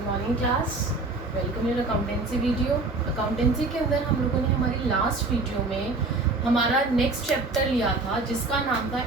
Morning class. Welcome in accountancy video. Accountancy के अंदर हम लोगों ने हमारी लास्ट वीडियो में हमारा नेक्स्ट चैप्टर लिया था जिसका नाम था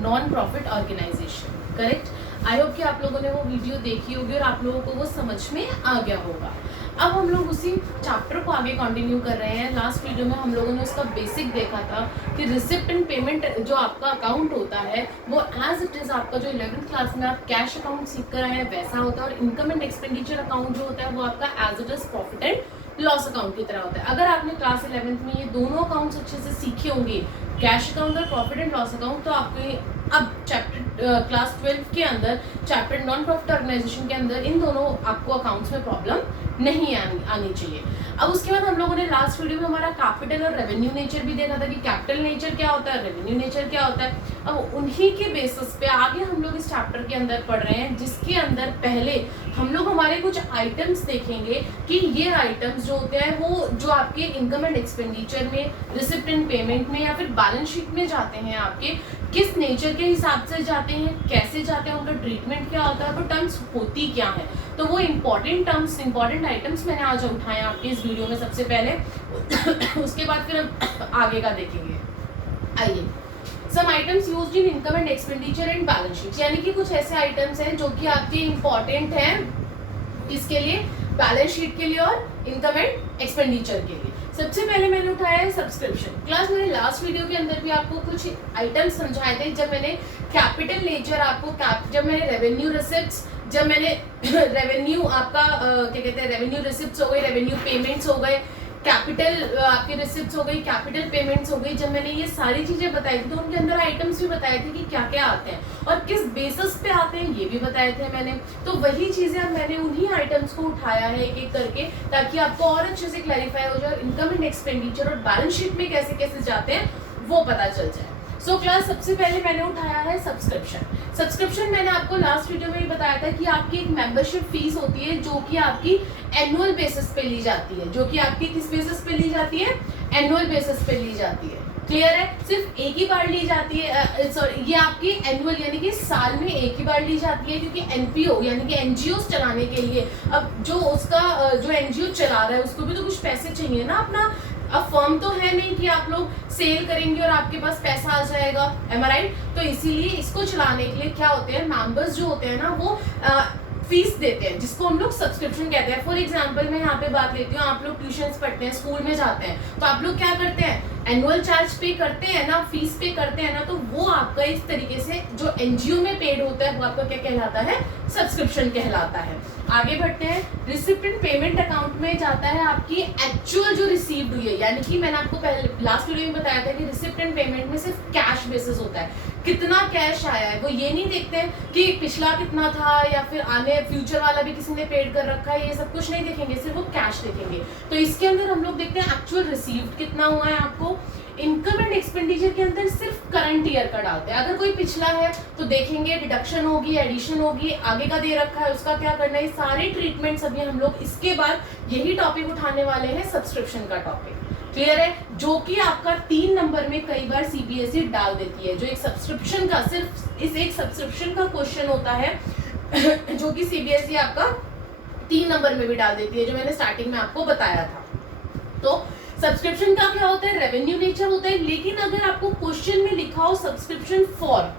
non profit organisation. Correct. I hope कि आप लोगों ने वो वीडियो देखी होगी और आप लोगों को वो समझ में आ गया होगा। अब हम लोग उसी चैप्टर को आगे कंटिन्यू कर रहे हैं। लास्ट वीडियो में हम लोगों ने उसका बेसिक देखा था कि रिसिप्ट एंड पेमेंट जो आपका अकाउंट होता है वो एज इट इज़ आपका जो 11th क्लास में आप कैश अकाउंट सीख कर आए हैं वैसा होता है, और इनकम एंड एक्सपेंडिचर अकाउंट जो होता है वो आपका as it is profit and loss account की तरह होता है। अगर आपने क्लास 11th में ये दोनों अकाउंट्स अच्छे से सीखे होंगे, कैश अकाउंट और प्रॉफिट एंड लॉस अकाउंट, तो आपके अब चैप्टर क्लास 12 के अंदर चैप्टर नॉन प्रॉफिट ऑर्गेनाइजेशन के अंदर इन दोनों आपको अकाउंट्स में प्रॉब्लम नहीं आनी चाहिए। अब उसके बाद हम लोगों ने लास्ट वीडियो में हमारा कैपिटल और रेवेन्यू नेचर भी देखा था कि कैपिटल नेचर क्या होता है, रेवेन्यू नेचर क्या होता है। अब उन्हीं के बेसिस पे आगे हम लोग इस चैप्टर के अंदर पढ़ रहे हैं, जिसके अंदर पहले हम लोग हमारे कुछ आइटम्स देखेंगे कि ये आइटम्स जो होते हैं वो जो आपके इनकम एंड एक्सपेंडिचर में, रिसिप्ट एंड पेमेंट में या फिर बैलेंस शीट में जाते हैं, आपके किस नेचर के हिसाब से जाते हैं, कैसे जाते हैं, उनका ट्रीटमेंट क्या होता है, वो टर्म्स होती क्या है। तो वो इंपॉर्टेंट टर्म्स, इंपॉर्टेंट आइटम्स मैंने आज उठाए आपके इस वीडियो में सबसे पहले। उसके बाद फिर हम आगे का देखेंगे। आइए, some items used in income and expenditure and balance sheet, यानी कि कुछ ऐसे आइटम्स हैं जो कि आपके इंपॉर्टेंट हैं किसके लिए, बैलेंस शीट के लिए और इनकम एंड एक्सपेंडिचर के लिए। सबसे पहले मैंने उठाया है सब्सक्रिप्शन। क्लास मैंने लास्ट वीडियो के अंदर भी आपको कुछ आइटम्स समझाए थे। जब मैंने कैपिटल नेचर आपको जब मैंने रेवेन्यू रिसिप्ट्स, जब मैंने रेवेन्यू आपका क्या कहते हैं, रेवेन्यू रिसिप्ट्स हो गई, रेवेन्यू पेमेंट्स हो गए, कैपिटल आपके रिसिप्ट्स हो गई, कैपिटल पेमेंट्स हो गई, जब मैंने ये सारी चीजें बताई थी तो उनके अंदर आइटम्स भी बताए थे कि क्या क्या आते हैं और किस बेसिस पे आते हैं, ये भी बताए थे मैंने। तो वही चीजें अब मैंने उन्हीं आइटम्स को उठाया है एक एक करके, ताकि आपको और अच्छे से क्लैरिफाई हो जाए, इनकम एंड एक्सपेंडिचर और बैलेंस शीट में कैसे कैसे जाते हैं वो पता चल जाए। सो क्लास सबसे पहले मैंने उठाया है सब्सक्रिप्शन। सब्सक्रिप्शन मैंने आपको लास्ट वीडियो में ही बताया था कि आपकी एक मेंबरशिप फीस होती है जो कि आपकी एनुअल बेसिस पे ली जाती है, जो कि आपकी किस बेसिस पे ली जाती है, एनुअल बेसिस पे ली जाती है। क्लियर है, सिर्फ एक ही बार ली जाती है, सॉरी ये आपकी एनुअल यानी कि साल में एक ही बार ली जाती है, क्योंकि एनपीओ यानी कि एनजीओ चलाने के लिए, अब जो उसका जो एनजीओ चला रहा है उसको भी तो कुछ पैसे चाहिए ना अपना। अब फर्म तो है नहीं कि आप लोग सेल करेंगे और आपके पास पैसा आ जाएगा, एम आई राइट। तो इसीलिए इसको चलाने के लिए क्या होते हैं, मेंबर्स जो होते हैं ना वो फीस देते हैं, जिसको हम लोग सब्सक्रिप्शन कहते हैं। फॉर एग्जांपल मैं यहाँ पे बात लेती हूँ, आप लोग ट्यूशंस पढ़ते हैं, स्कूल में जाते हैं, तो आप लोग क्या करते हैं, एनुअल चार्ज पे करते हैं ना, फीस पे करते हैं ना, तो वो आपका इस तरीके से जो एनजीओ में पेड होता है वो आपका क्या कहलाता है, सब्सक्रिप्शन कहलाता है। आगे बढ़ते हैं, रिसिप्ट एंड पेमेंट अकाउंट में जाता है आपकी एक्चुअल जो रिसीव्ड हुई है, यानी कि मैंने आपको पहले लास्ट वीडियो में बताया था कि रिसिप्ट एंड पेमेंट में सिर्फ कैश बेसिस होता है, कितना कैश आया है। वो ये नहीं देखते हैं कि पिछला कितना था या फिर आने फ्यूचर वाला भी किसी ने पेड कर रखा है, ये सब कुछ नहीं देखेंगे, सिर्फ वो कैश देखेंगे। तो इसके अंदर हम लोग देखते हैं एक्चुअल रिसीव्ड कितना हुआ है आपको। इनकम एंड एक्सपेंडिचर के अंदर सिर्फ करंट ईयर का डालते हैं, अगर कोई पिछला है तो देखेंगे डिडक्शन होगी, एडिशन होगी, आगे का दे रखा है उसका क्या करना है, सारे ट्रीटमेंट्स अभी हम लोग इसके बाद यही टॉपिक उठाने वाले हैं, सब्सक्रिप्शन का टॉपिक। क्लियर है, जो कि आपका 3 नंबर में कई बार सीबीएसई डाल देती है, जो एक सब्सक्रिप्शन का सिर्फ इस एक सब्सक्रिप्शन का क्वेश्चन होता है जो कि सीबीएसई आपका 3 नंबर में भी डाल देती है, जो मैंने स्टार्टिंग में आपको बताया था। तो सब्सक्रिप्शन का क्या होता है, रेवेन्यू नेचर होता है, लेकिन अगर आपको क्वेश्चन में लिखा हो सब्सक्रिप्शन फॉर,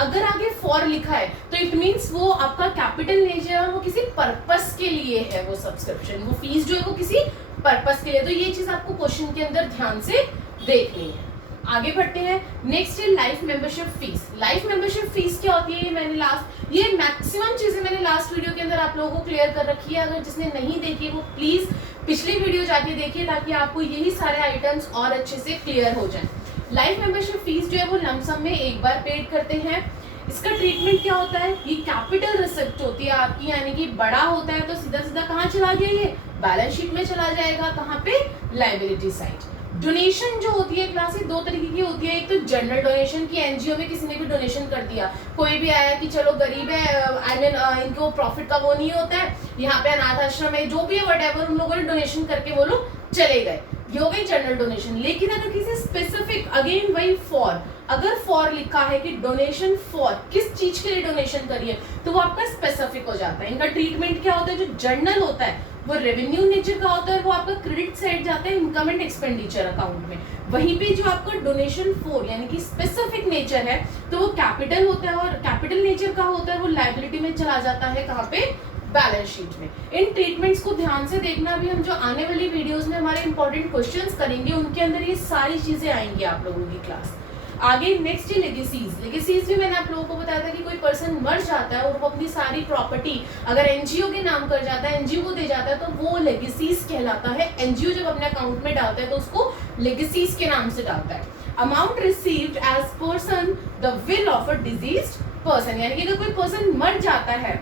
अगर आगे फॉर लिखा है तो इट मींस वो आपका कैपिटल नेचर और वो किसी पर्पस के लिए है, वो सब्सक्रिप्शन, वो फीस जो है वो किसी पर्पस के लिए। तो ये चीज आपको क्वेश्चन के अंदर ध्यान से देखनी है। आगे बढ़ते हैं, नेक्स्ट है life membership fees. Life membership fees क्या होती है, ये मैंने ये मैक्सिमम चीजें मैंने लास्ट वीडियो के अंदर आप लोगों को क्लियर कर रखी है। अगर जिसने नहीं देखी वो प्लीज पिछली वीडियो जाके देखिए, ताकि आपको यही सारे आइटम्स और अच्छे से क्लियर हो जाए। लाइफ मेंबरशिप फीस जो है वो लमसम में एक बार पेड करते हैं। इसका ट्रीटमेंट क्या होता है, ये कैपिटल रिसिप्ट होती है आपकी, यानी कि बड़ा होता है तो सीधा सीधा कहाँ चला गया, ये बैलेंस शीट में चला जाएगा, कहाँ पे, लायबिलिटी साइड। डोनेशन जो होती है क्लास 2 तरीके की होती है, एक तो जनरल डोनेशन की एनजीओ में किसी ने भी डोनेशन कर दिया, कोई भी आया कि चलो गरीब है, आई मीन इनको प्रॉफिट का वो नहीं होता है, यहाँ पे अनाथ आश्रम है, जो भी है वट एवर, उन लोगों ने डोनेशन करके वो लोग चले गए, ये हो गई जनरल डोनेशन। लेकिन अगर किसी स्पेसिफिक, अगेन वही फॉर, अगर फॉर लिखा है कि डोनेशन फॉर, किस चीज के लिए डोनेशन करिए, तो वो आपका स्पेसिफिक हो जाता है। इनका ट्रीटमेंट क्या होता है, जो जर्नल होता है वो रेवेन्यू नेचर का होता है, वो आपका क्रेडिट साइड जाता है इनकम एंड एक्सपेंडिचर अकाउंट में। वहीं पे जो आपका डोनेशन फॉर यानी कि स्पेसिफिक नेचर है, तो वो कैपिटल होता है, और कैपिटल नेचर का होता है वो लायबिलिटी में चला जाता है, कहाँ पे, बैलेंस शीट में। इन ट्रीटमेंट्स को ध्यान से देखना, भी हम जो आने वाली वीडियोस में हमारे इंपॉर्टेंट क्वेश्चंस करेंगे उनके अंदर ये सारी चीजें आएंगी आप लोगों की क्लास। आगे नेक्स्ट है लेगेसीज। लेगेसीज भी मैंने आप लोगों को बताया था कि कोई पर्सन मर जाता है और वो अपनी सारी प्रॉपर्टी अगर एनजीओ के नाम कर जाता है, एनजीओ को दे जाता है, तो वो लेगेसीज कहलाता है। एनजीओ जब अपने अकाउंट में डालता है तो उसको लेगेसीज के नाम से डालता है। Amount received as person the will of a deceased person, यानी कि अगर कोई पर्सन मर जाता है,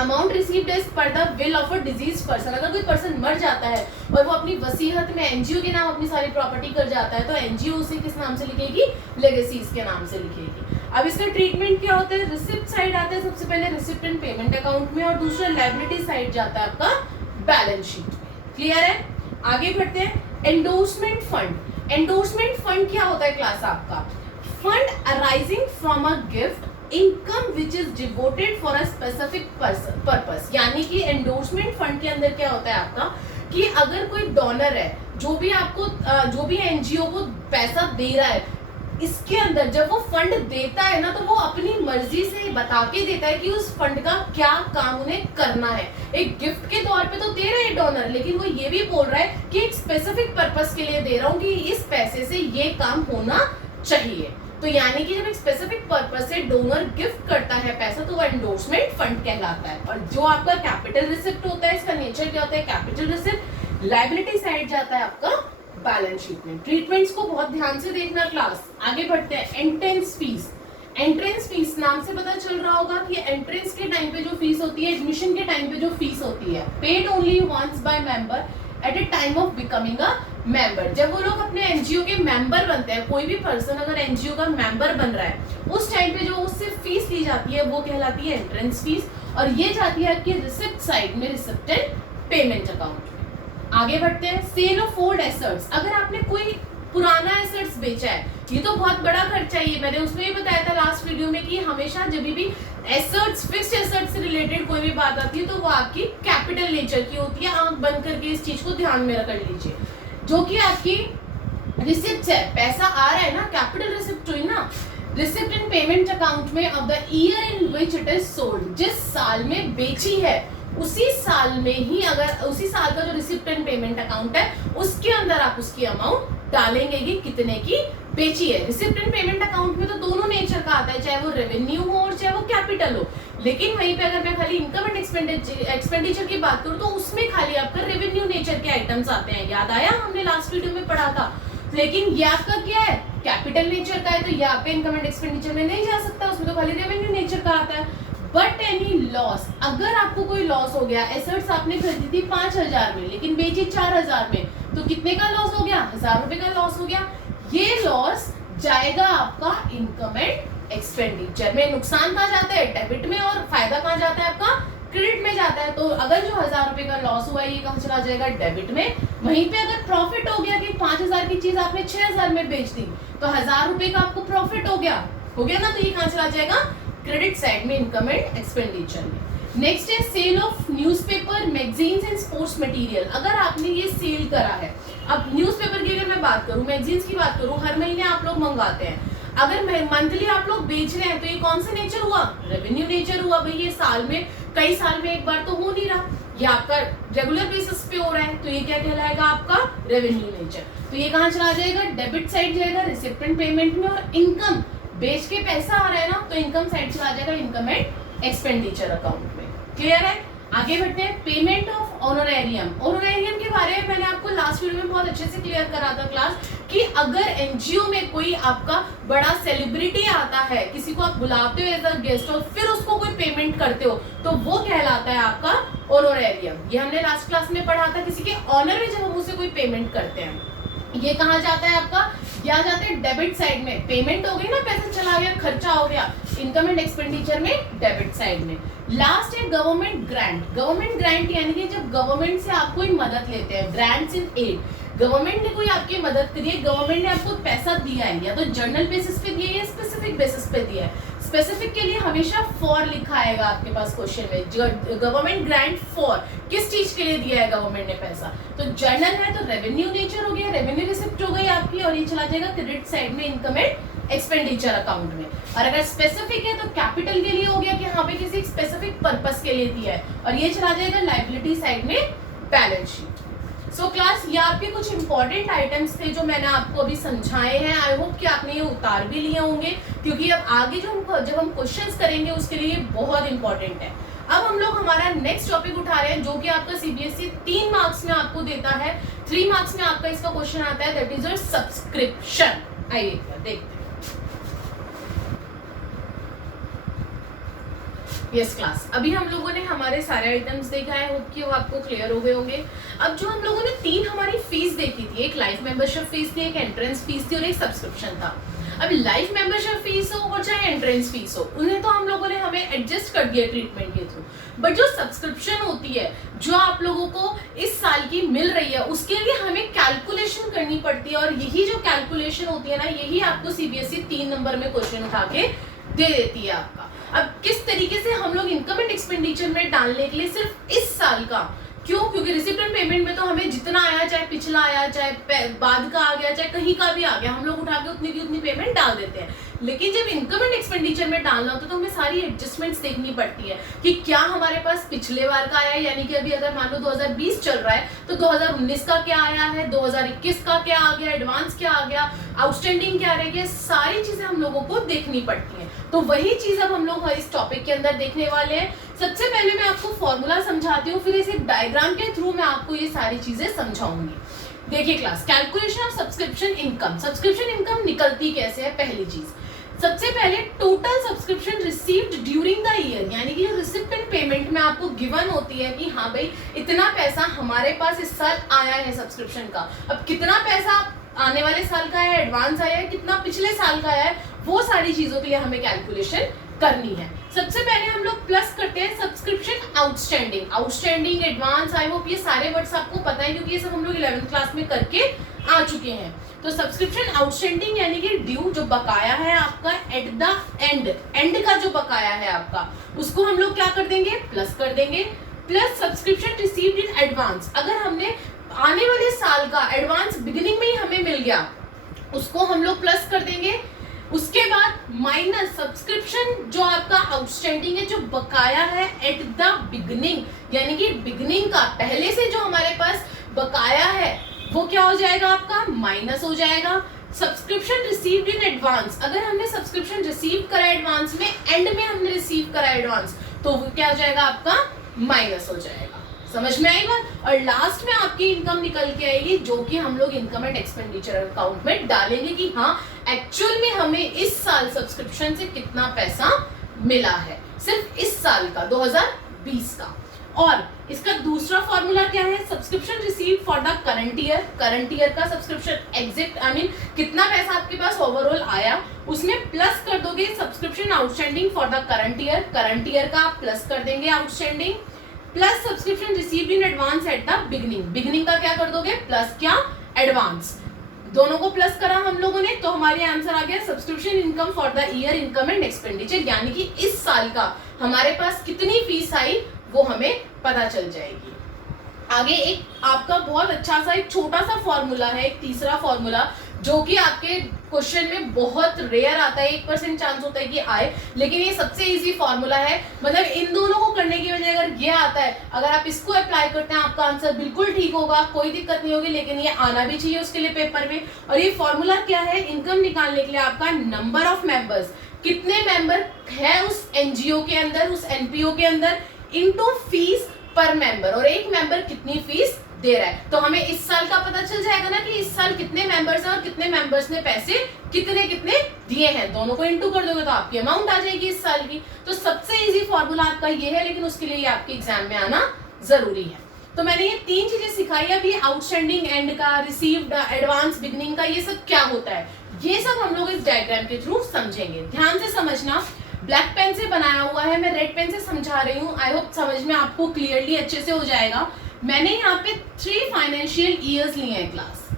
amount received as per the will of a disease person, अगर कोई पर्सन मर जाता है और वो अपनी वसीयत में एनजीओ के नाम अपनी सारी प्रॉपर्टी कर जाता है, तो एनजीओ उसे किस नाम से लिखेगी, लेगेसीज के नाम से लिखेगी। अब इसका ट्रीटमेंट क्या होता है, रिसिप्ट साइड आता है सबसे पहले रिसिप्ट एंड पेमेंट अकाउंट में, और दूसरा लायबिलिटी साइड जाता है आपका बैलेंस शीट में। क्लियर है? आगे बढ़ते हैं। Endorsement fund. एंडोर्समेंट फंड क्या होता है क्लास आपका, fund arising from a gift, income which is devoted for a specific purpose. यानी कि एंडोर्समेंट फंड के अंदर क्या होता है आपका, कि अगर कोई डोनर है, जो भी आपको जो भी एनजीओ को पैसा दे रहा है, इसके अंदर जब वो फंड देता है ना, तो वो अपनी मर्जी से बता के देता है कि उस फंड का क्या काम उन्हें करना है। एक गिफ्ट के तौर पे तो दे रहा है डोनर, लेकिन वो ये भी बोल रहा है कि एक स्पेसिफिक पर्पस के लिए दे रहा हूँ कि इस पैसे से ये काम होना चाहिए। तो यानी कि जब एक स्पेसिफिक पर्पस से डोनर गिफ्ट करता है पैसा, तो वो एंडोर्समेंट फंड कहलाता है। और जो आपका कैपिटल रिसिप्ट होता है, इसका नेचर क्या होता है, कैपिटल रिसिप्ट, लायबिलिटी साइड जाता है आपका बैलेंस शीट में। ट्रीटमेंट्स को बहुत ध्यान से देखना क्लास। आगे बढ़ते हैं। Entrance fees. एंट्रेंस फीस नाम से पता चल रहा होगा कि एंट्रेंस के टाइम पे जो फीस होती है, एडमिशन के टाइम पे जो फीस होती है, paid only once by member at a time of becoming a member. जब वो लोग अपने एनजीओ के मेंबर बनते हैं, कोई भी पर्सन अगर एनजीओ का मेंबर बन रहा है, उस टाइम पे जो उससे फीस ली जाती है वो कहलाती है एंट्रेंस फीस, और ये जाती है आपकी रिसिप्ट साइड में, रिसिप्ट एंड पेमेंट अकाउंट में। आगे बढ़ते हैं। Sale of old assets. अगर आपने कोई पुराना एसेट्स बेचा है, ये तो बहुत बड़ा खर्चा है, मैंने उसमें भी बताया था लास्ट वीडियो में कि हमेशा जब भी एसेट्स, फिक्स्ड एसेट्स से रिलेटेड कोई भी बात आती है तो वो आपकी कैपिटल नेचर की होती है। आंख बंद करके इस चीज को ध्यान में रख लीजिए। जो कि आपकी रिसिप्ट है, पैसा आ रहा है ना, कैपिटल रिसिप्ट हुई ना, रिसिप्ट एंड पेमेंट अकाउंट में of the year in which it is sold, जिस साल में बेची है उसी साल में ही, अगर उसी साल का जो रिसिप्ट एंड पेमेंट अकाउंट है उसके अंदर आप उसकी अमाउंट डालेंगे कि कितने की बेची है। रिसिप्ट एंड पेमेंट अकाउंट में तो दोनों नेचर का आता है, चाहे वो रेवेन्यू हो और चाहे वो कैपिटल हो। लेकिन वहीं पे अगर मैं खाली इनकम एंड एक्सपेंडिचर की बात करूं तो उसमें खाली आपका रेवेन्यू नेचर के आइटम्स आते हैं। याद आया, हमने लास्ट वीडियो में पढ़ा था। लेकिन ये आपका क्या है, कैपिटल नेचर का है, तो ये आपके इनकम एंड एक्सपेंडिचर में नहीं जा सकता, उसमें तो खाली रेवेन्यू नेचर का आता है। बट एनी लॉस, अगर आपको कोई लॉस हो गया, एसेट्स आपने खरीदी थी 5,000 में लेकिन बेची 4,000 में, तो कितने का लॉस हो गया, 1,000 रुपए का लॉस हो गया। ये लॉस जाएगा आपका इनकम एंड एक्सपेंडिचर में। नुकसान कहाँ जाता है, डेबिट में, और फायदा कहाँ जाता है आपका, क्रेडिट में जाता है। तो अगर जो 1,000 रुपए का लॉस हुआ है ये कहाँ चला जाएगा, डेबिट में। वहीं पे अगर प्रॉफिट हो गया कि 5,000 की चीज आपने 6,000 में बेच दी, तो 1,000 रुपए का आपको प्रॉफिट हो गया ना, तो ये कहाँ चला जाएगा, क्रेडिट साइड में, इनकम एंड एक्सपेंडिचर में। नेक्स्ट है sale of newspaper, magazines and sports material. अगर आपने ये सेल करा है, अब न्यूज़पेपर की अगर मैं बात करूं, मैगजीन्स की बात करूं, हर महीने आप लोग मंगवाते हैं, अगर मंथली आप लोग बेच रहे हैं तो ये कौन सा नेचर हुआ, रेवेन्यू नेचर हुआ। भाई ये साल में, कई साल में एक बार तो हो नहीं रहा, ये आपका रेगुलर बेसिस पे हो रहा है, तो ये क्या कहलाएगा, आपका रेवेन्यू नेचर। तो ये कहाँ चला जाएगा, डेबिट साइड जाएगा, रिसिप्ट एंड पेमेंट में। और इनकम, बेच के पैसा आ रहा है ना, तो इनकम साइड चला जाएगा इनकम एंड एक्सपेंडिचर अकाउंट में। क्लियर है? आगे बढ़ते हैं। Payment of honorarium. ऑनोरेरियम के बारे में मैंने आपको लास्ट वीडियो में बहुत अच्छे से क्लियर करा था क्लास, कि अगर एनजीओ में कोई आपका बड़ा सेलिब्रिटी आता है, किसी को आप बुलाते हो एज अ गेस्ट और फिर उसको कोई पेमेंट करते हो, तो वो कहलाता है आपका ऑनोरेरियम। ये हमने लास्ट क्लास में पढ़ा था, किसी के ऑनर में जब हम उसे कोई पेमेंट करते हैं, ये कहाँ जाता है आपका, यहाँ जाते हैं डेबिट साइड में। पेमेंट हो गई ना, पैसा चला गया, खर्चा हो गया, इनकम एंड एक्सपेंडिचर में डेबिट साइड में। लास्ट है गवर्नमेंट ग्रांट। गवर्नमेंट ग्रांट यानी कि जब गवर्नमेंट से आप कोई मदद लेते हैं, ग्रांट्स इन एड, गवर्नमेंट ने कोई आपकी मदद करी है, गवर्नमेंट ने आपको पैसा दिया है, या तो जनरल बेसिस पे दिया है या स्पेसिफिक बेसिस पे दिया है। स्पेसिफिक के लिए हमेशा फॉर लिखा आएगा आपके पास क्वेश्चन में। गवर्नमेंट ग्रांट फॉर, किस चीज के लिए दिया है गवर्नमेंट ने पैसा, तो जनरल है तो रेवेन्यू नेचर हो गया, रेवेन्यू रिसिप्ट हो गई आपकी, और ये चला जाएगा क्रेडिट साइड में इनकम एंड एक्सपेंडिचर अकाउंट में। और अगर स्पेसिफिक है तो कैपिटल के लिए हो गया कि यहाँ पे किसी स्पेसिफिक पर्पस के लिए दिया है, और ये चला जाएगा लायबिलिटी साइड में बैलेंस शीट। सो क्लास, ये आपके कुछ इंपॉर्टेंट आइटम्स थे जो मैंने आपको अभी समझाए हैं। आई होप कि आपने ये उतार भी लिए होंगे, क्योंकि अब आगे जब हम क्वेश्चंस करेंगे उसके लिए बहुत इंपॉर्टेंट है। अब हम लोग हमारा नेक्स्ट टॉपिक उठा रहे हैं जो कि आपका सीबीएसई 3 मार्क्स में आपको देता है। 3 मार्क्स में आपका इसका क्वेश्चन आता है, दैट इज योर सब्सक्रिप्शन। आइए देखते हैं। यस क्लास, अभी हम लोगों ने हमारे सारे आइटम्स देखा है, होप कि वो आपको क्लियर हो गए होंगे। अब जो हम लोगों ने 3 हमारी फीस देखी थी, एक लाइफ मेंबरशिप फीस थी, एक एंट्रेंस फीस थी और एक सब्सक्रिप्शन था। अब लाइफ मेंबरशिप फीस हो और चाहे एंट्रेंस फीस हो, उन्हें तो हम लोगों ने हमें एडजस्ट कर दिया ट्रीटमेंट के थ्रू, बट जो सब्सक्रिप्शन होती है जो आप लोगों को इस साल की मिल रही है, उसके लिए हमें कैलकुलेशन करनी पड़ती है, और यही जो कैलकुलेशन होती है ना, यही आपको सीबीएसई 3 नंबर में क्वेश्चन उठा के दे देती है आपका। अब किस तरीके से हम लोग इनकम एंड एक्सपेंडिचर में डालने के लिए सिर्फ इस साल का, क्यों? क्योंकि रिसिप्ट एंड पेमेंट में तो हमें जितना आया, चाहे पिछला आया, चाहे बाद का आ गया, चाहे कहीं का भी आ गया, हम लोग उठा के उतनी की उतनी पेमेंट डाल देते हैं। लेकिन जब इनकम एंड एक्सपेंडिचर में डालना होता है तो हमें सारी एडजस्टमेंट्स देखनी पड़ती है कि क्या हमारे पास पिछले बार का आया है, यानी कि अभी अगर मान लो 2020 चल रहा है तो 2019 का क्या आया है, 2021 का क्या आ गया, एडवांस क्या आ गया, आउटस्टैंडिंग क्या रह गया, सारी चीजें हम लोगों को देखनी पड़ती हैं। तो वही चीज अब हम लोग इस टॉपिक के अंदर देखने वाले हैं। सबसे पहले मैं आपको फॉर्मूला समझाती हूँ, फिर इस डायग्राम के थ्रू मैं आपको ये सारी चीजें समझाऊंगी। देखिए class, calculation of subscription income. Subscription income निकलती कैसे है? पहली चीज, सबसे पहले total subscription received during the year, यानी कि जो रिसिप्ट एंड पेमेंट में आपको गिवन होती है कि हाँ भाई इतना पैसा हमारे पास इस साल आया है सब्सक्रिप्शन का। अब कितना पैसा आने वाले साल का है, एडवांस आया है, कितना पिछले साल का आया है, वो सारी चीजों के लिए हमें कैलकुलेशन करनी है। सबसे पहले हम लोग प्लस करते हैं subscription outstanding. Outstanding, advance, I hope ये सारे वर्ड्स आपको पता है क्योंकि ये सब हम लोग 11th क्लास में करके आ चुके हैं। तो सब्सक्रिप्शन आउटस्टैंडिंग यानी कि ड्यू, जो बकाया है आपका एट द एंड का जो बकाया है आपका, उसको हम लोग क्या कर देंगे? प्लस कर देंगे। Plus subscription received in advance, अगर हमने आने वाले साल का एडवांस बिगिनिंग में ही हमें मिल गया, उसको हम लोग प्लस कर देंगे। उसके बाद माइनस सब्सक्रिप्शन जो आपका आउटस्टैंडिंग है, जो बकाया है एट द बिगिनिंग, यानी कि बिगिनिंग का पहले से जो हमारे पास बकाया है वो क्या हो जाएगा? आपका माइनस हो जाएगा। सब्सक्रिप्शन रिसीव्ड इन एडवांस, अगर हमने सब्सक्रिप्शन रिसीव करा एडवांस में, एंड में हमने रिसीव करा एडवांस, तो वो क्या हो जाएगा? आपका माइनस हो जाएगा। समझ में आई बात? और लास्ट में आपकी इनकम निकल के आएगी, जो कि हम लोग इनकम एंड एक्सपेंडिचर अकाउंट में डालेंगे कि हाँ एक्चुअल में हमें इस साल सब्सक्रिप्शन से कितना पैसा मिला है, सिर्फ इस साल का 2020 का। और इसका दूसरा फॉर्मूला क्या है? Subscription receive for the current year. Current year का सब्सक्रिप्शन एग्जिट, आई मीन कितना पैसा आपके पास ओवरऑल आया, उसमें प्लस कर दोगे subscription outstanding for the current year. Current year का आप प्लस कर देंगे outstanding, plus subscription received in advance at the beginning. Beginning का क्या कर दोगे? प्लस क्या? एडवांस। दोनों को प्लस करा हम लोगों ने, तो हमारे आंसर आ गया subscription income for the year income and expenditure, यानी कि इस साल का हमारे पास कितनी फीस आई वो हमें पता चल जाएगी। आगे एक आपका बहुत अच्छा सा एक छोटा सा फॉर्मूला है, एक तीसरा फॉर्मूला, जो कि आपके क्वेश्चन में बहुत रेयर आता है, 1% चांस होता है कि आए, लेकिन ये सबसे इजी फॉर्मूला है। मतलब इन दोनों को करने की वजह अगर ये आता है, अगर आप इसको अप्लाई करते हैं आपका आंसर बिल्कुल ठीक होगा, कोई दिक्कत नहीं होगी, लेकिन ये आना भी चाहिए उसके लिए पेपर में। और ये फॉर्मूला क्या है? इनकम निकालने के लिए आपका नंबर ऑफ मेंबर्स, कितने मेंबर है उस एनजीओ के अंदर, उस एनपीओ के अंदर, इनटू फीस पर मेंबर, और एक मेंबर कितनी फीस दे रहा है। तो हमें इस साल का पता चल जाएगा ना कि इस साल कितने मेंबर्स हैं और कितने मेंबर्स ने पैसे कितने कितने दिए हैं, दोनों को इनटू कर दोगे तो आपकी अमाउंट आ जाएगी इस साल की। तो सबसे इजी फॉर्मूला आपका ये है, लेकिन उसके लिए आपके एग्जाम में आना जरूरी है। तो मैंने ये 3 चीजें सिखाई। अभी आउटस्टैंडिंग एंड का, रिसीव्ड, एडवांस, बिगिनिंग का, ये सब क्या होता है, ये सब हम लोग इस डायग्राम के थ्रू समझेंगे। ध्यान से समझना। ब्लैक पेन से बनाया हुआ है, मैं रेड पेन से समझा रही हूँ। आई होप समझ में आपको क्लियरली अच्छे से हो जाएगा। मैंने यहाँ पे 3 फाइनेंशियल ईयर्स लिए हैं क्लास,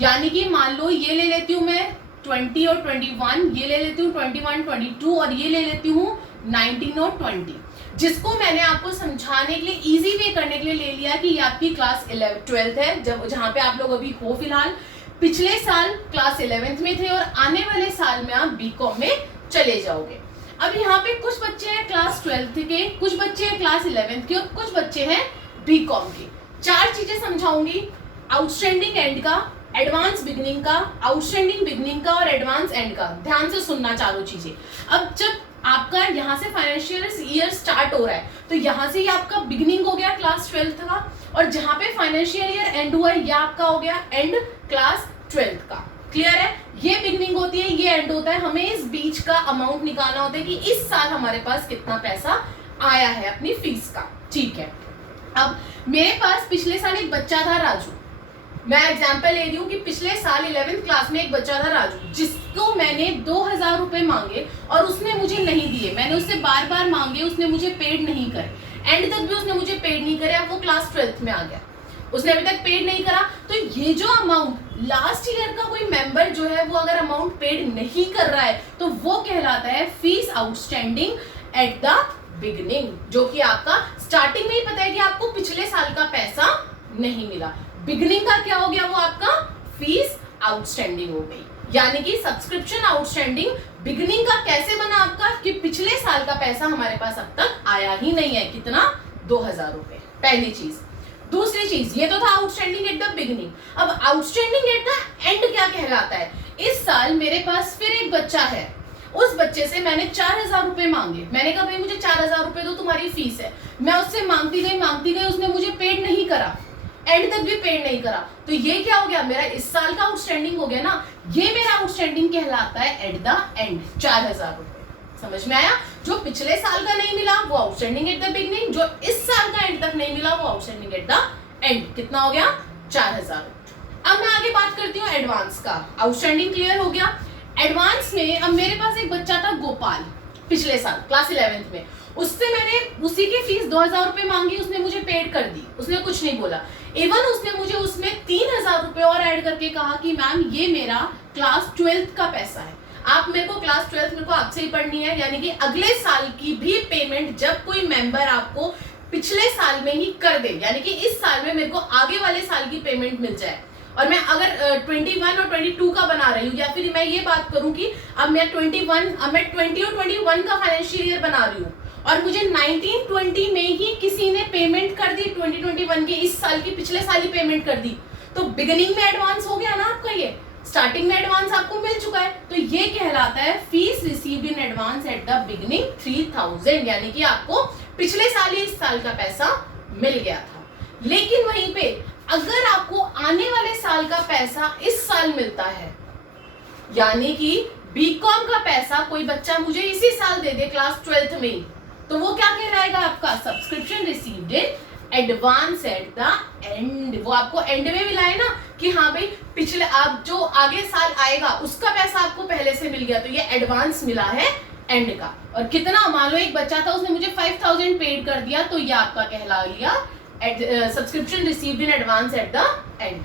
यानी कि मान लो ये ले लेती हूँ मैं 20 और 21, ये ले लेती हूँ 21, 22 और ये ले लेती हूँ 19 और 20, जिसको मैंने आपको समझाने के लिए, इजी वे करने के लिए ले लिया कि ये आपकी क्लास 12th है, जब जहाँ पे आप लोग अभी हो फिलहाल। पिछले साल क्लास 11th में थे और आने वाले साल में आप बीकॉम में चले जाओगे। अब यहाँ पे कुछ बच्चे हैं क्लास 12th के, कुछ बच्चे हैं क्लास 11th के और कुछ बच्चे हैं बीकॉम के। 4 चीजें समझाऊंगी, आउटस्टैंडिंग एंड का, एडवांस बिगनिंग का, आउटस्टैंडिंग बिगनिंग का और एडवांस एंड का। ध्यान से सुनना चारों चीजें। अब जब आपका यहाँ से फाइनेंशियल ईयर स्टार्ट हो रहा है तो यहाँ से ही आपका बिगनिंग हो गया क्लास 12th का, और जहाँ पे फाइनेंशियल ईयर एंड हुआ है यह आपका हो गया एंड क्लास 12th का। क्लियर है? ये बिगनिंग होती है, ये एंड होता है। हमें इस बीच का अमाउंट निकालना होता है कि इस साल हमारे पास कितना पैसा आया है अपनी फीस का। ठीक है, अब मेरे पास पिछले साल एक बच्चा था राजू, मैं एग्जांपल ले रही हूँ कि पिछले साल 11th क्लास में एक बच्चा था राजू, जिसको मैंने 2000 रुपए मांगे और उसने मुझे नहीं दिए। मैंने उससे बार बार मांगे, उसने मुझे पेड नहीं करे, एंड तक भी उसने मुझे पेड नहीं करे। अब वो क्लास 12th में आ गया, उसने अभी तक पेड नहीं करा। तो ये जो अमाउंट लास्ट ईयर का कोई मेंबर जो है वो अगर अमाउंट पेड नहीं कर रहा है तो वो कहलाता है fees outstanding at the beginning, जो कि आपका स्टार्टिंग में ही पता है कि आपको पिछले साल का पैसा नहीं मिला। बिगनिंग का क्या हो गया? वो आपका फीस आउटस्टैंडिंग हो गई, यानी कि सब्सक्रिप्शन आउटस्टैंडिंग। बिगनिंग का कैसे बना आपका कि पिछले साल का पैसा हमारे पास अब तक आया ही नहीं है। कितना? 2000 रुपए। पहली चीज। दूसरी चीज, ये तो था आउटस्टैंडिंग एट द बिगनिंग। अब आउटस्टैंडिंग एट द एंड क्या कहलाता है? इस साल मेरे पास फिर एक बच्चा है, उस बच्चे से मैंने 4000 रुपए मांगे। मैंने कहा भाई मुझे 4000 रुपए दो, तुम्हारी फीस है। मैं उससे मांगती गई, उसने मुझे पेड नहीं करा, एंड तक भी पेड नहीं करा। तो ये क्या हो गया? मेरा इस साल का आउटस्टैंडिंग हो गया ना, ये मेरा आउटस्टैंडिंग कहलाता है एट द एंड, 4000 रुपए। समझ में आया? जो पिछले साल का नहीं मिला वो आउटस्टैंडिंग एट द बिगनिंग, जो इस साल का एंड तक नहीं मिला वो आउटस्टैंडिंग एट द एंड। कितना हो गया? 4000। अब मैं आगे बात करती हूँ एडवांस का। आउटस्टैंडिंग क्लियर हो गया। एडवांस में अब मेरे पास एक बच्चा था गोपाल, पिछले साल क्लास 11th में, उससे मैंने उसी की फीस 2000 रुपए मांगी, उसने मुझे पेड कर दी, उसने कुछ नहीं बोला। इवन उसने मुझे उसमें 3000 रुपए और ऐड करके कहा कि मैम ये मेरा क्लास 12th का पैसा है, आप मेरे को क्लास 12th मेरे को आपसे ही पढ़नी है, यानी कि अगले साल की भी पेमेंट जब कोई मेंबर आपको पिछले साल में ही कर दे, यानी कि इस साल में मेरे को आगे वाले साल की पेमेंट मिल जाए। और मैं अगर 21 और 22 का बना रही हूँ, या फिर मैं ये बात करूँ कि अब मैं 20 और 21 का फाइनेंशियल ईयर बना रही हूँ और मुझे 19-20 में ही किसी ने पेमेंट कर दी 2021 की, इस साल की पिछले साल ही पेमेंट कर दी, तो बिगिनिंग में एडवांस हो गया ना आपका, ये स्टार्टिंग में एडवांस आपको मिल चुका है। तो ये कहलाता है fees received in advance at the beginning 3000, यानी कि आपको पिछले साल ही इस साल का पैसा मिल गया था। लेकिन वहीं पे अगर आपको आने वाले साल का पैसा इस साल मिलता है, यानी कि बीकॉम का पैसा कोई बच्चा मुझे इसी साल दे दे क्लास 12th में, तो वो क्या कहलाएगा आपका? Subscription received in advance at the end. वो आपको एंड में मिला है ना कि हाँ भाई पिछले आप जो आगे साल आएगा उसका पैसा आपको पहले से मिल गया, तो ये एडवांस मिला है एंड का। और कितना? मान लो एक बच्चा था, उसने मुझे 5000 पेड कर दिया, तो ये आपका कहला लिया subscription received in advance at the end.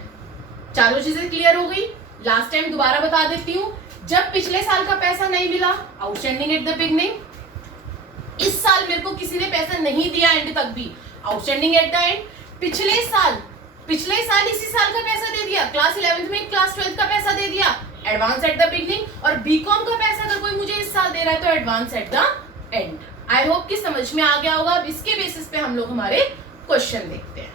चारों चीजें क्लियर हो गई। लास्ट टाइम दोबारा बता देती हूँ, जब पिछले साल का पैसा नहीं मिला आउटस्टैंडिंग एट द बिगनिंग, इस साल मेरे को किसी ने पैसा नहीं दिया एंड तक भी आउटस्टैंडिंग एट द एंड। पिछले साल इसी साल का पैसा दे दिया, क्लास 11th में क्लास 12th का पैसा दे दिया, एडवांस एट द बिगनिंग। और बीकॉम का पैसा अगर कोई मुझे इस साल दे रहा है तो advance at the end. I hope कि समझ में आ गया होगा। अब इसके बेसिस पे हम लोग हमारे क्वेश्चन देखते हैं।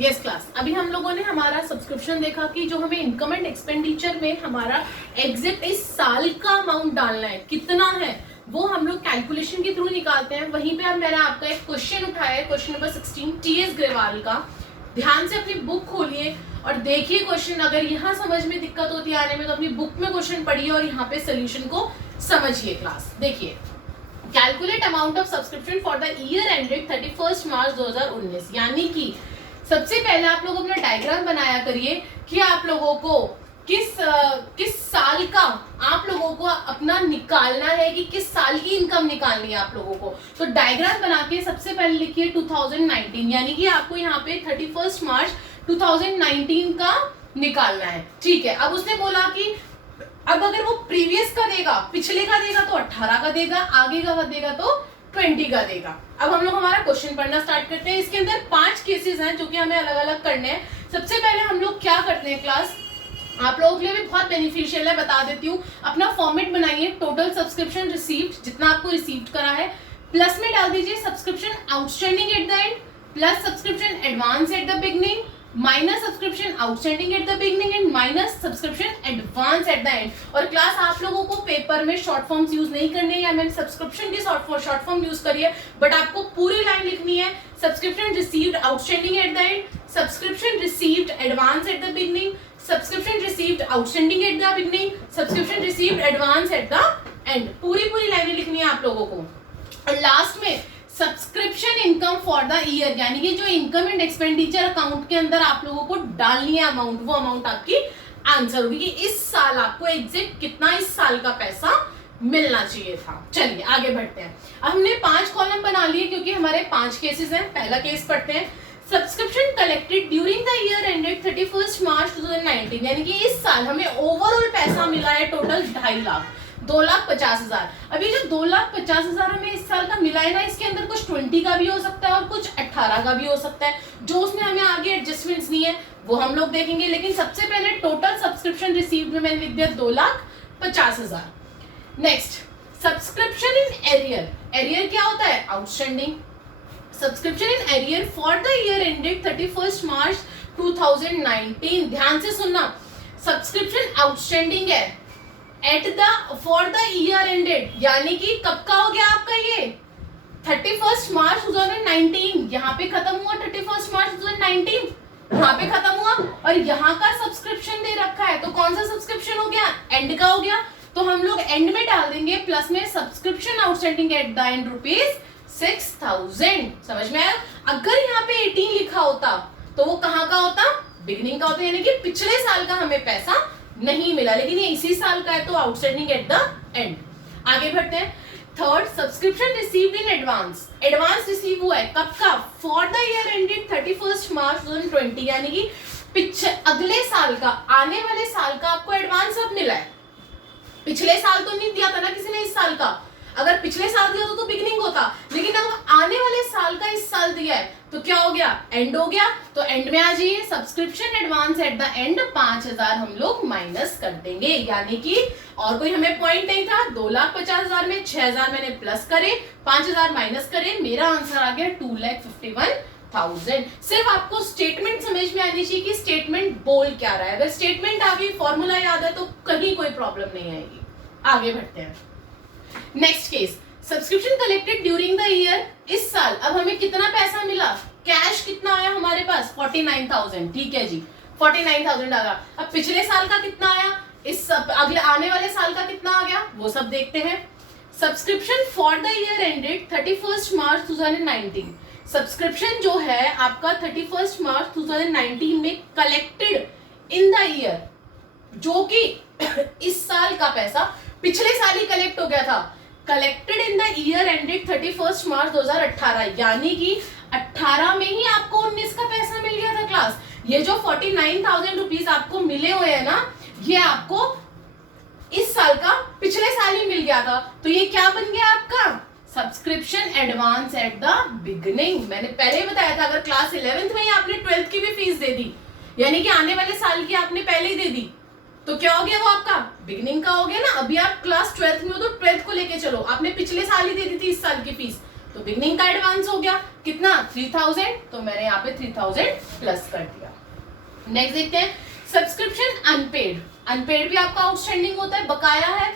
यस क्लास, अभी हम लोगों ने हमारा सब्सक्रिप्शन देखा कि जो हमें इनकम एंड एक्सपेंडिचर में हमारा एग्जैक्ट इस साल का अमाउंट डालना है, कितना है, वो हम लोग कैलकुलेशन के थ्रू निकालते हैं। वहीं पे अब मैंने आपका एक क्वेश्चन उठाया है, क्वेश्चन नंबर 16 टीएस ग्रेवाल का। ध्यान से अपनी बुक खोलिए और देखिए क्वेश्चन। अगर यहाँ समझ में दिक्कत होती है आने में तो अपनी बुक में क्वेश्चन पढ़िए और यहाँ पे सोल्यूशन को समझिए। क्लास देखिए, calculate amount of subscription for the year ended 31 मार्च 2019, यानी कि सबसे पहले आप लोग अपना डायग्राम बनाया करिए कि आप लोगों को किस साल का आप लोगों को अपना निकालना है, कि किस साल की इनकम निकालनी है आप लोगों को। तो डायग्राम बना के सबसे पहले लिखिए 2019, यानी कि आपको यहाँ पे 31 मार्च 2019 का निकालना है। ठीक है, अब उसने बोला कि अब अगर वो प्रीवियस का देगा, पिछले का देगा तो 18 का देगा, आगे का देगा तो 20 का देगा। अब हम लोग हमारा क्वेश्चन पढ़ना स्टार्ट करते हैं। इसके अंदर 5 केसेस हैं जो कि हमें अलग अलग करने हैं। सबसे पहले हम लोग क्या करते हैं, क्लास आप लोगों के लिए भी बहुत बेनिफिशियल है, बता देती हूँ। अपना फॉर्मेट बनाइए, टोटल सब्सक्रिप्शन रिसीव्ड, जितना आपको रिसीव्ड करा है, प्लस में डाल दीजिए subscription outstanding at the end, plus subscription advance at the beginning, minus subscription outstanding eight the beginning and minus subscription advance at the end. और क्लास आप लोगों को पेपर में शॉर्ट फॉर्म्स यूज नहीं करने, या मैंने सब्सक्रिप्शन की शॉर्ट फॉर्म यूज करिए, बट आपको पूरी लाइन लिखनी है। Subscription received outstanding at the end, subscription received advance at the beginning, subscription received outstanding at the beginning, subscription received advance at the end. पूरी लाइनें लिखनी है आप लोगों को। और लास्ट में subscription income for the year, यानी कि जो इनकम एंड एक्सपेंडिचर अकाउंट के अंदर आप लोगों को डालनी है अमाउंट, वो अमाउंट आपकी आंसर होगी कि इस साल आपको एग्जैक्ट कितना इस साल का पैसा मिलना चाहिए था। चलिए आगे बढ़ते हैं। अब हमने 5 कॉलम बना लिए क्योंकि हमारे 5 केसेस हैं। पहला केस पढ़ते हैं, subscription collected during the year ended 31 मार्च 2019, यानी कि इस साल हमें ओवरऑल पैसा मिला है टोटल 2.5 लाख, 2,50,000। अभी जो 2,50,000 हमें इस साल का मिला है ना, इसके अंदर कुछ 20 का भी हो सकता है और कुछ 18 का भी हो सकता है। जो उसमें हमें आगे एडजस्टमेंट्स नहीं है वो हम लोग देखेंगे, लेकिन सबसे पहले टोटल सब्सक्रिप्शन रिसीव्ड में मैंने लिख दिया 2,50,000। Next, subscription in arrear. Arrear क्या होता है? Outstanding. Subscription in arrear for the year ended 31 मार्च 2019, ध्यान से सुनना, सब्सक्रिप्शन आउटस्टैंडिंग है at the for the year ended, यानी कि कब का हो गया आपका ये 31 मार्च 2019, यहाँ पे खत्म हुआ 31 मार्च 2019, यहाँ पे खत्म हुआ, और यहाँ का सब्सक्रिप्शन दे रखा है, तो कौन सा सब्सक्रिप्शन हो गया? एंड का हो गया। तो हम लोग एंड में डाल देंगे प्लस में subscription outstanding at the end ₹6,000। समझ में आया? अगर यहाँ पे 18 लिखा होता तो वो कहाँ का होता? बिगिनिंग का होता, यानी कि पिछले साल का हमें पैसा नहीं मिला, लेकिन ये इसी साल का है तो आउटस्टैंडिंग एट द एंड। आगे बढ़ते हैं। Third, subscription received in advance. Advance receive हुआ है कब का? फॉर द ईयर एंडेड 31 मार्च 2020, यानी कि अगले साल का, आने वाले साल का आपको एडवांस अब मिला है। पिछले साल तो नहीं दिया था ना किसी ने इस साल का, अगर पिछले साल दिया तो बिगिनिंग होता, लेकिन अब आने वाले साल का इस साल दिया है तो क्या हो गया? एंड हो गया। तो एंड में आ जाइए, subscription advance at the end 5,000 हम लोग माइनस कर देंगे, यानी कि और कोई हमें पॉइंट नहीं था। 2,50,000 में 6,000 मैंने प्लस करे, 5,000 माइनस करे, मेरा आंसर आ गया 2,51,000। सिर्फ आपको स्टेटमेंट समझ में आनी चाहिए कि स्टेटमेंट बोल क्या रहा है। अगर स्टेटमेंट आ गई, फॉर्मूला याद है, तो कहीं कोई प्रॉब्लम नहीं आएगी। आगे बढ़ते हैं। Next case, subscription collected during the year, इस साल अब हमें कितना पैसा मिला? कैश कितना आया हमारे पास? 49,000। ठीक है जी, 49,000 आ गया। अब पिछले साल का कितना आया? इस अगले आने वाले साल का कितना आ गया वो सब देखते हैं। Subscription for the year ended 31 March 2019, subscription जो है आपका 31 मार्च 2019 में कलेक्टेड इन द ईयर, जो कि इस साल का पैसा पिछले साल ही कलेक्ट हो गया था, collected in the year ended 31 मार्च 2018, यानी कि 18 में ही आपको 19 का पैसा मिल गया था क्लास। ये जो 49,000 रुपीज आपको मिले हुए हैं ना, ये आपको इस साल का पिछले साल ही मिल गया था, तो ये क्या बन गया आपका? Subscription advance at the beginning. मैंने पहले ही बताया था, अगर क्लास 11th में ही आपने 12th की भी फीस दे दी, यानी कि आने वाले साल की आपने पहले ही दे दी, तो क्या हो गया? वो आपका बिगिनिंग का हो गया ना। अभी आप क्लास 12th में हो तो 12th को लेके चलो, आपने पिछले साल ही दे दी थी इस साल की फीस, तो बिगिनिंग का एडवांस हो गया कितना? 3,000, तो मैंने यहाँ पे 3,000 प्लस कर दिया। नेक्स्ट देखते हैं, सब्सक्रिप्शन अनपेड। अनपेड भी आपका आउटस्टैंडिंग होता है, बकाया है,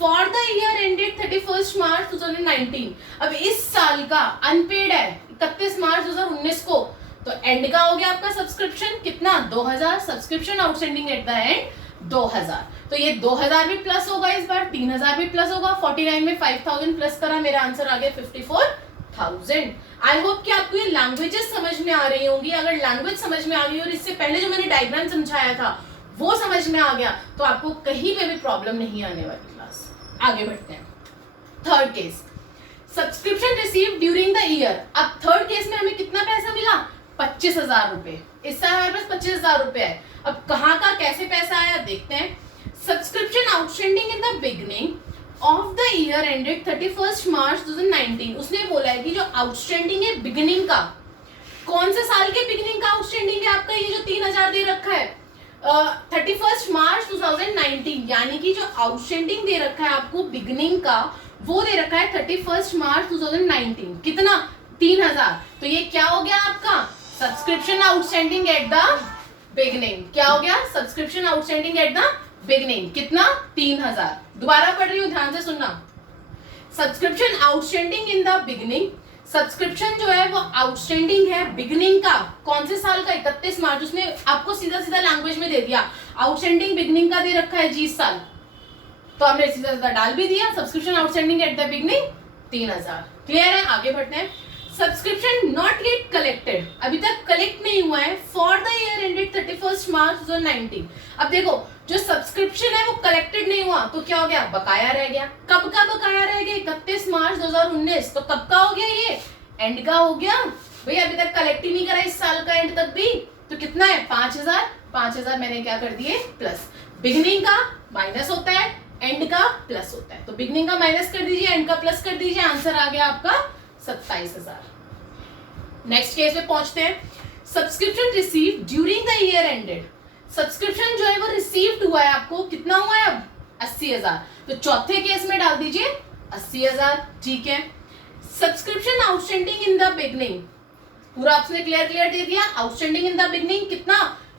फॉर द ईयर एंडेड 31 मार्च 2019। अब इस साल का अनपेड है 31 मार्च 2019 को, तो एंड का हो गया आपका सब्सक्रिप्शन कितना? 2,000। Subscription outstanding at the end 2,000, तो ये 2,000 भी प्लस होगा, इस बार 3,000 भी प्लस होगा। 49 में 5,000 प्लस करा, मेरा आंसर आ गया 54,000। 6000। आई होप कि आपको ये लैंग्वेजेस समझ में आ रही होंगी। अगर लैंग्वेज समझ में आ गई और इससे पहले जो मैंने डायग्राम समझाया था वो समझ में आ गया तो आपको कहीं पे भी प्रॉब्लम नहीं आने वाली क्लास। आगे बढ़ते हैं। Third case, subscription receive during the year. अब थर्ड केस में हमें कितना पैसा मिला? 25,000 रुपए। इस साल हमारे पास 25,000 रुपए है। अब कहाँ का कैसे पैसा आया देखते हैं। Subscription outstanding in the beginning of the year ended 31 मार्च 2019। उसने बोला है कि जो आउटस्टैंडिंग है बिगनिंग का, कौन से साल के बिगनिंग का आउटस्टैंडिंग है आपका? ये जो 3,000 दे रखा है 31 मार्च 2019, यानी कि जो आउटस्टैंडिंग दे रखा है आपको बिगनिंग का वो दे रखा है 31 मार्च 2019। कितना? 3,000। तो ये क्या हो गया आपका? Subscription outstanding eight the beginning. क्या हो गया? Subscription outstanding eight the beginning. कितना? 3,000। दोबारा पढ़ रही हूँ, ध्यान से सुनना। Subscription outstanding in the beginning, subscription जो है वो आउटस्टैंडिंग है बिगनिंग का, कौन से साल का? 31 मार्च। उसने आपको सीधा सीधा लैंग्वेज में दे दिया, आउटस्टैंडिंग बिगनिंग का दे रखा है 20 साल, तो हमने सीधा सीधा डाल भी दिया। Subscription outstanding eight the beginning 3,000। Clear है? आगे बढ़ते हैं। सब्सक्रिप्शन नॉट येट कलेक्टेड, अभी तक कलेक्ट नहीं हुआ है फॉर द ईयर एंडेड 31 मार्च 2019। अब देखो जो सब्सक्रिप्शन है वो कलेक्टेड नहीं हुआ तो क्या हो गया? बकाया रह गया। कब का बकाया रह गया? 31 मार्च 2019। तो कब का हो गया? ये एंड का हो गया। भैया अभी तक कलेक्ट ही नहीं करा इस साल का एंड तक भी, तो कितना है? 5,000। 5,000 मैंने क्या कर दिए? प्लस। बिगनिंग का माइनस होता है, एंड का प्लस होता है, तो बिगनिंग का माइनस कर दीजिए, एंड का प्लस कर दीजिए। आंसर आ गया आपका 27,000। नेक्स्ट केस में पहुंचते हैं। Subscription receive during the year ended, subscription जो है वो रिसीव्ड हुआ है आपको, कितना हुआ है अब? 80,000। तो चौथे केस में डाल दीजिए 80,000। ठीक है। Subscription outstanding in the beginning, पूरा आपने क्लियर दे दिया। आउटस्टैंडिंग इन द बिगनिंग कितना?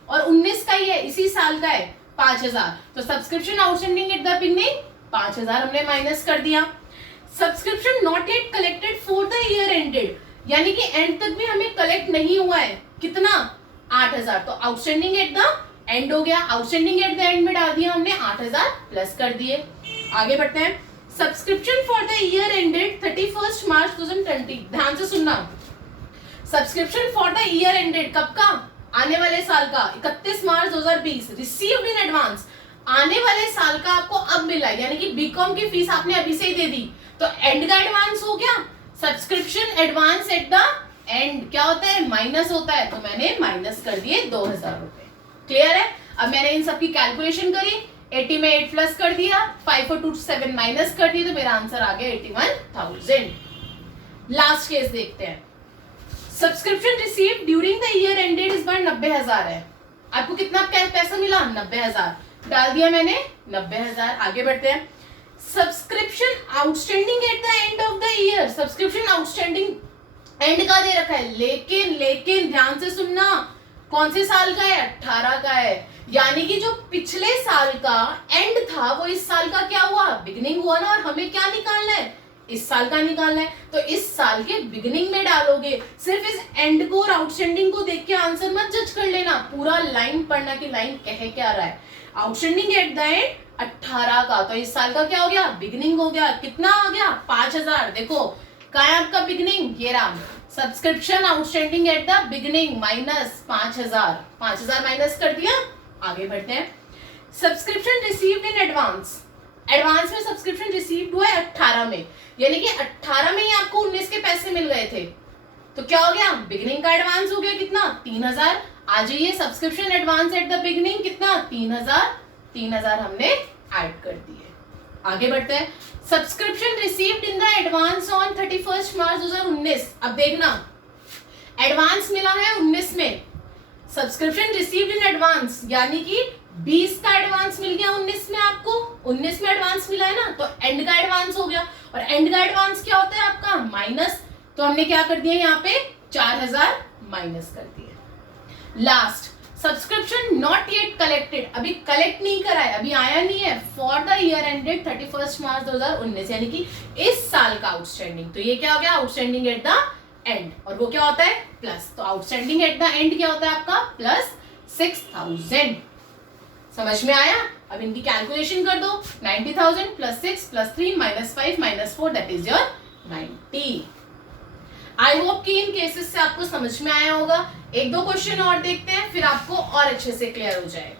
और 19 का ही है, इसी साल का है, 5,000। तो subscription outstanding eight the beginning 5,000 हमने माइनस कर दिया। Subscription not yet collected for the year ended, यानी कि एंड तक भी हमें कलेक्ट नहीं हुआ है, कितना? 8,000। तो आउटस्टैंडिंग एट द एंड हो गया, आउटस्टैंडिंग एट द एंड में डाल दिया हमने 8,000 प्लस कर दिए। आगे बढ़ते हैं। Subscription for the year ended 31 मार्च 2020, ध्यान से सुनना। Subscription for the year ended कब का? आने वाले साल का, 31 मार्च 2020। रिसीव्ड इन एडवांस, आने वाले साल का आपको अब मिला, यानी कि बीकॉम की फीस आपने अभी से ही दे दी, तो एंड का एडवांस हो गया। Subscription advance at the end क्या होता है? माइनस होता है, तो मैंने माइनस कर दिए 2,000 रुपए। क्लियर है? अब मैंने इन सबकी कैलकुलेशन करी, 80 में 8 प्लस कर दिया, 5 और 2 7 माइनस कर दिया, तो मेरा आंसर आ गया 81,000। लास्ट केस देखते हैं। Subscription receive during the year ended इस बार 90,000 है। आपको कितना पैसा मिला? 90,000। डाल दिया मैंने 90,000। आगे बढ़ते हैं। Subscription outstanding at the end of the year, subscription outstanding and का दे रखा है, लेकिन ध्यान से सुनना, कौन से साल का है? 18 का है, यानी कि जो पिछले साल का एंड था वो इस साल का क्या हुआ? बिगिनिंग हुआ ना। और हमें क्या निकालना है? इस साल का निकालना है, तो इस साल के बिगिनिंग में डालोगे। सिर्फ इस एंड को और आउटस्टैंडिंग को देख के आंसर मत जज कर लेना, पूरा लाइन पढ़ना कि लाइन कह क्या रहा है। आउटस्टैंडिंग एट द एंड 18 का, तो इस साल का क्या हो गया? बिगिनिंग हो गया। कितना आ गया? 5,000। देखो क्या है आपका बिगिनिंग? ये रहा। Subscription outstanding at the beginning minus 5,000। 5,000 minus कर दिया। आगे बढ़ते हैं। Subscription received in advance, advance में सब्सक्रिप्शन रिसीव्ड हुआ है 18 में, यानी कि 18 में ही आपको 19 के पैसे मिल गए थे, तो क्या हो गया? बिगिनिंग का एडवांस हो गया कितना? 3,000। आ जाइए, subscription advance at the beginning कितना? 3,000। 3,000 हमने ऐड कर दिए। आगे बढ़ते हैं। Subscription received in the advance on 31 मार्च 2019। अब देखना, एडवांस मिला है 19 में, सब्सक्रिप्शन रिसीव्ड इन एडवांस यानी कि 20 का एडवांस मिल गया 19 में आपको, 19 में एडवांस मिला है ना, तो एंड का एडवांस हो गया। और एंड का एडवांस क्या होता है आपका? माइनस। तो हमने क्या कर दिया यहाँ पे? 4,000 माइनस कर दिए। Last, subscription not yet collected, अभी कलेक्ट नहीं करा है, अभी आया नहीं है, फॉर द ईयर एंडेड 31 मार्च 2019, यानी कि इस साल का आउटस्टैंडिंग। तो ये क्या हो गया? आउटस्टैंडिंग एट द एंड, और वो क्या होता है? प्लस। तो आउटस्टैंडिंग एट द एंड क्या होता है आपका? प्लस 6,000। समझ में आया? अब इनकी कैलकुलेशन कर दो। 90,000 plus 6 plus 3 minus 5 minus 4 that is your 90। I hope कि इन केसेस से आपको समझ में आया होगा। एक दो क्वेश्चन और देखते हैं, फिर आपको और अच्छे से क्लियर हो जाएगा।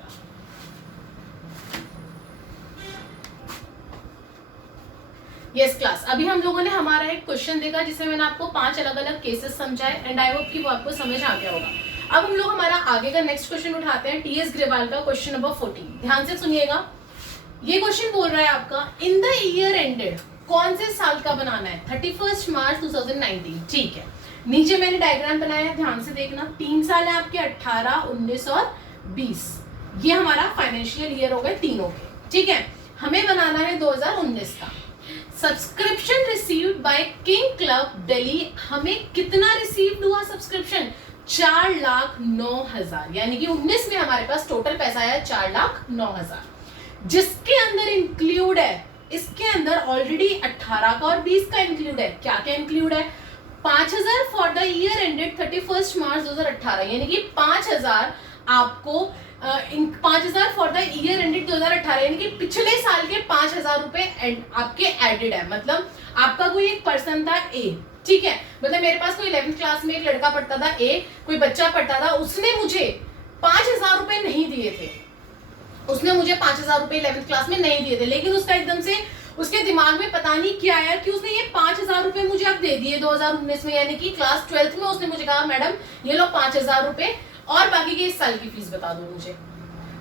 यस क्लास, अभी हम लोगों ने हमारा एक क्वेश्चन देखा जिसमें मैंने आपको 5 अलग अलग केसेस समझाए एंड आई होप कि वो आपको समझ आ गया होगा। अब हम लोग हमारा आगे का नेक्स्ट क्वेश्चन उठाते हैं, टीएस ग्रेवाल का क्वेश्चन नंबर 14। ध्यान से सुनिएगा, ये क्वेश्चन बोल रहा है आपका इन द ईयर एंडेड, कौन से साल का बनाना है? 31 मार्च 2019। ठीक है, नीचे मैंने डायग्राम बनाया है, ध्यान से देखना। 3 साल है आपके, 18, 19 और 20। ये हमारा फाइनेंशियल ईयर हो गए तीनों के। ठीक है, हमें बनाना है 2019 का। Subscription received by king club Delhi, हमें कितना रिसीव्ड हुआ सब्सक्रिप्शन? 4,09,000, यानी कि 19 में हमारे पास टोटल पैसा आया 4,09,000, जिसके अंदर इंक्लूड है, इसके अंदर ऑलरेडी 18 का और 20 का इंक्लूड है। क्या क्या इंक्लूड है? 5,000 फॉर द ईयर एंडेड 31 मार्च 2018, यानी कि 5,000 आपको 5,000 फॉर द ईयर एंडेड 2018, यानी कि पिछले साल के 5,000 रुपए आपके एडेड है। मतलब आपका कोई एक पर्सन था ए, ठीक है, मतलब मेरे पास कोई 11th क्लास में एक लड़का पढ़ता था ए, कोई बच्चा पढ़ता था, उसने मुझे 5,000 रुपए नहीं दिए थे। उसने मुझे 5,000 रुपए 11th क्लास में नहीं दिए थे, लेकिन उसका एकदम से उसके दिमाग में पता नहीं क्या आया कि उसने ये 5,000 रुपए मुझे अब दे दिए 2019 में, यानी कि क्लास 12th में उसने मुझे कहा मैडम ये लो 5,000 रुपए और बाकी के इस साल की फीस बता दो मुझे।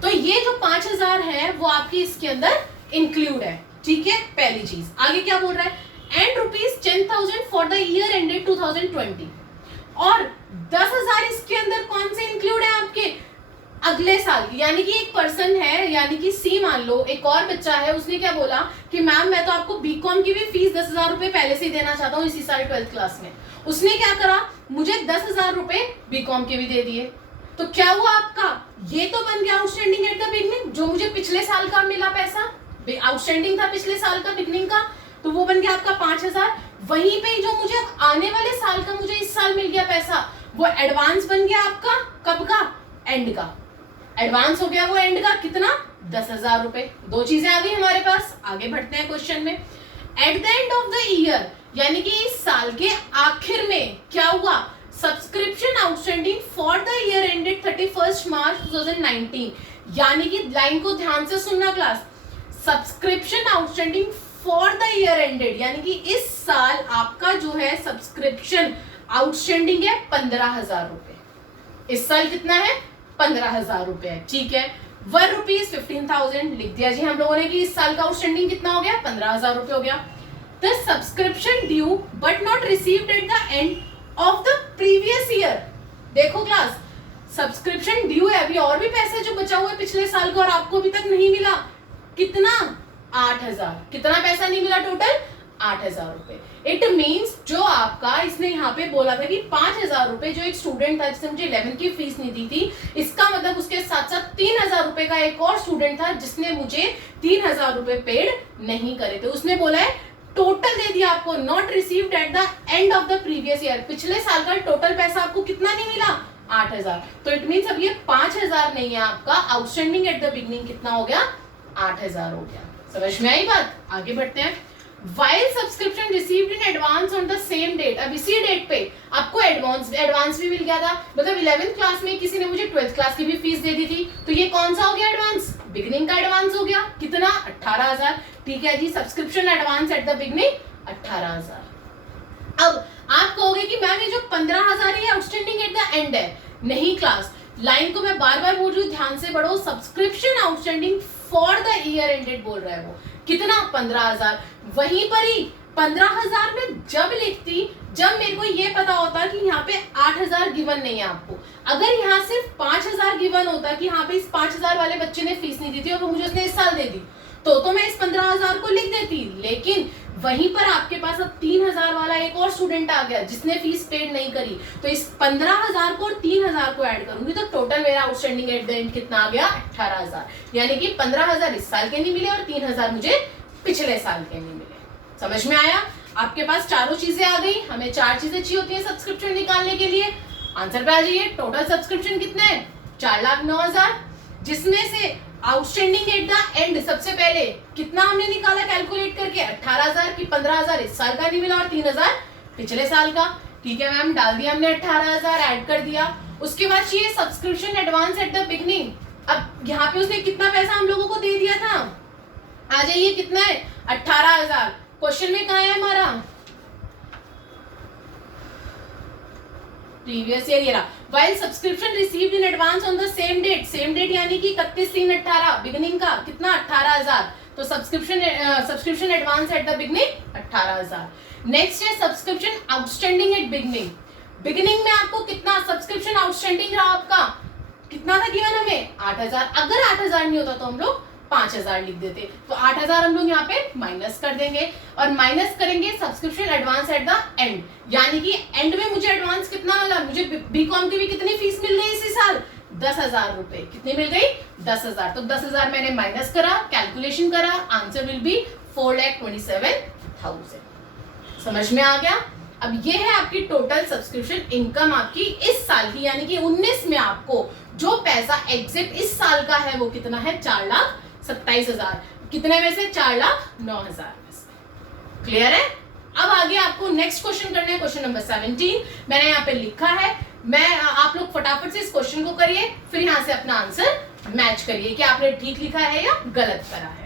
तो ये जो 5,000 है वो आपकी इसके अंदर इंक्लूड है। ठीक है, पहली चीज। आगे क्या बोल रहा है? And ₹10,000 for the year ended 2020, और 10,000 इसके अंदर कौन से इंक्लूड है? आपके अगले साल की। यानी कि एक पर्सन है, यानी कि सी मान लो, एक और बच्चा है, उसने क्या बोला कि मैम मैं तो आपको बीकॉम की भी फीस 10,000 रुपए पहले से ही देना चाहता हूँ इसी साल 12th क्लास में। उसने क्या करा, मुझे 10,000 रुपए बीकॉम के भी दे दिए। तो क्या हुआ आपका? ये तो बन गया आउटस्टैंडिंग एट द बिगनिंग, जो मुझे पिछले साल का मिला पैसा, आउटस्टैंडिंग था पिछले साल का बिगनिंग का, तो वो बन गया आपका 5,000। वहीं पे जो मुझे आने वाले साल का मुझे इस साल मिल गया पैसा, वो एडवांस बन गया आपका कब का? एंड का। एडवांस हो गया वो एंड का, कितना? 10,000 रुपए। दो चीजें आ गई हमारे पास। आगे बढ़ते हैं क्वेश्चन में। At the end of the year, यानी कि इस साल के आखिर में क्या हुआ? Subscription outstanding for the year ended 31 मार्च 2019, यानी कि लाइन को ध्यान से सुनना class. Subscription outstanding for the year ended, यानी कि इस साल आपका जो है सब्सक्रिप्शन आउटस्टैंडिंग है 15,000 रुपए। इस साल कितना है? 15,000 रुपए। ठीक है, ₹1,15,000 लिख दिया जी हम लोगों ने कि इस साल का आउटस्टैंडिंग कितना हो गया? 15,000 रुपए हो गया। The subscription due but not received at the end of the previous year. देखो क्लास, सब्सक्रिप्शन ड्यू है, अभी और भी पैसे जो बचा हुआ है पिछले साल का और आपको अभी तक नहीं मिला। कितना? 8,000। कितना पैसा नहीं मिला टोटल? 8,000 रुपए। इट मीन्स जो आपका इसने यहाँ पे बोला था कि 5,000 रुपए जो एक स्टूडेंट था जिसने मुझे 11th की फीस नहीं दी थी, इसका मतलब उसके साथ साथ 3,000 रुपए का एक और स्टूडेंट था जिसने मुझे 3,000 रुपए पेड नहीं करे थे। उसने बोला है टोटल दे दिया आपको, not received at the end of the previous year. पिछले साल का टोटल पैसा आपको कितना नहीं मिला? 8,000। तो इट मीन्स अब ये 5,000 नहीं है आपका, आउटस्टैंडिंग एट द बिगनिंग कितना हो गया? 8,000 हो गया। समझ में आई बात? आगे बढ़ते हैं। While subscription received in advance on the same date, अब इसी डेट पे आपको एडवांस भी मिल गया था। मतलब 11th क्लास में किसी ने मुझे 12th क्लास की भी फीस दे दी थी, तो ये कौन सा हो गया? एडवांस। बिगनिंग का एडवांस हो गया। कितना? 18,000। ठीक है जी, subscription advance at the beginning 18,000। अब आप कहोगे कि मैम ये जो 15,000 है आउटस्टैंडिंग एट द एंड है। नहीं क्लास, लाइन को मैं बार बार बोल रही हूँ, ध्यान से पढ़ो। Subscription outstanding for the year ended बोल रहा है वो। कितना? 15,000। वहीं पर ही 15,000 में जब लिखती, जब मेरे को ये पता होता कि यहाँ पे 8,000 गिवन नहीं है आपको। अगर यहाँ सिर्फ 5,000 गिवन होता कि यहाँ पे इस 5,000 वाले बच्चे ने फीस नहीं दी थी और वो मुझे उसने इस साल दे दी, तो मैं इस 15,000 को लिख देती। लेकिन वहीं पर आपके पास अब 3,000 वाला एक और स्टूडेंट आ गया जिसने फीस पेड नहीं करी, तो इस 15,000 को और 3,000 को ऐड करूंगी तो टोटल मेरा आउटस्टैंडिंग एट द एंड कितना आ गया? 18,000। यानी कि 15,000 इस साल के नहीं मिले और 3,000 मुझे पिछले साल के नहीं मिले। समझ में आया? आपके पास चारों चीजें आ गई। हमें 4 चीजें चाहिए होती है सब्सक्रिप्शन निकालने के लिए। आंसर पे आ जाइए। टोटल सब्सक्रिप्शन कितने हैं? 4,09,000, जिसमें से आउटस्टैंडिंग एट द एंड सबसे पहले कितना हमने निकाला कैलकुलेट करके? 18,000 की 15,000 इस साल का नहीं मिला और 3,000 पिछले साल का। ठीक है मैम, डाल दिया हमने 18,000 ऐड कर दिया। उसके बाद चाहिए subscription advance at the beginning. अब यहाँ पे उसने कितना पैसा हम लोगों को दे दिया था, आ जाइए कितना है 18,000। क्वेश्चन में कहा है हमारा प्रीवियस ईयर ये रहा, while subscription received in advance on the same date, same date यानी कि 31/3/18 बिगनिंग का कितना 18,000, तो subscription advance at the beginning 18,000। Next है subscription outstanding at beginning. Beginning में आपको कितना सब्सक्रिप्शन आउटस्टैंडिंग रहा, आपका कितना था गिवन हमें 8,000। अगर 8,000 नहीं होता तो हम लोग 5,000 लिख देते, तो 8,000 हम लोग यहाँ पे माइनस कर देंगे और माइनस करेंगे subscription advance at the end, यानी कि एंड में मुझे एडवांस कितना मिला, मुझे बीकॉम की भी कितनी फीस मिल गई इसी साल 10,000 रुपए। कितनी मिल गई 10,000, तो 10,000 मैंने माइनस करा, कैलकुलेशन करा, आंसर विल बी 4,27,000। समझ में आ गया। अब ये है आपकी टोटल सब्सक्रिप्शन इनकम आपकी इस साल की, यानी कि 19 में आपको जो पैसा एग्जिट इस साल का है वो कितना है 4,27,000। कितने में से 4,09,000 में से। क्लियर है। अब आगे आपको नेक्स्ट क्वेश्चन करना है, क्वेश्चन नंबर 17 मैंने यहाँ पे लिखा है। मैं आप लोग फटाफट से इस क्वेश्चन को करिए, फिर यहाँ से अपना आंसर मैच करिए कि आपने ठीक लिखा है या गलत करा है।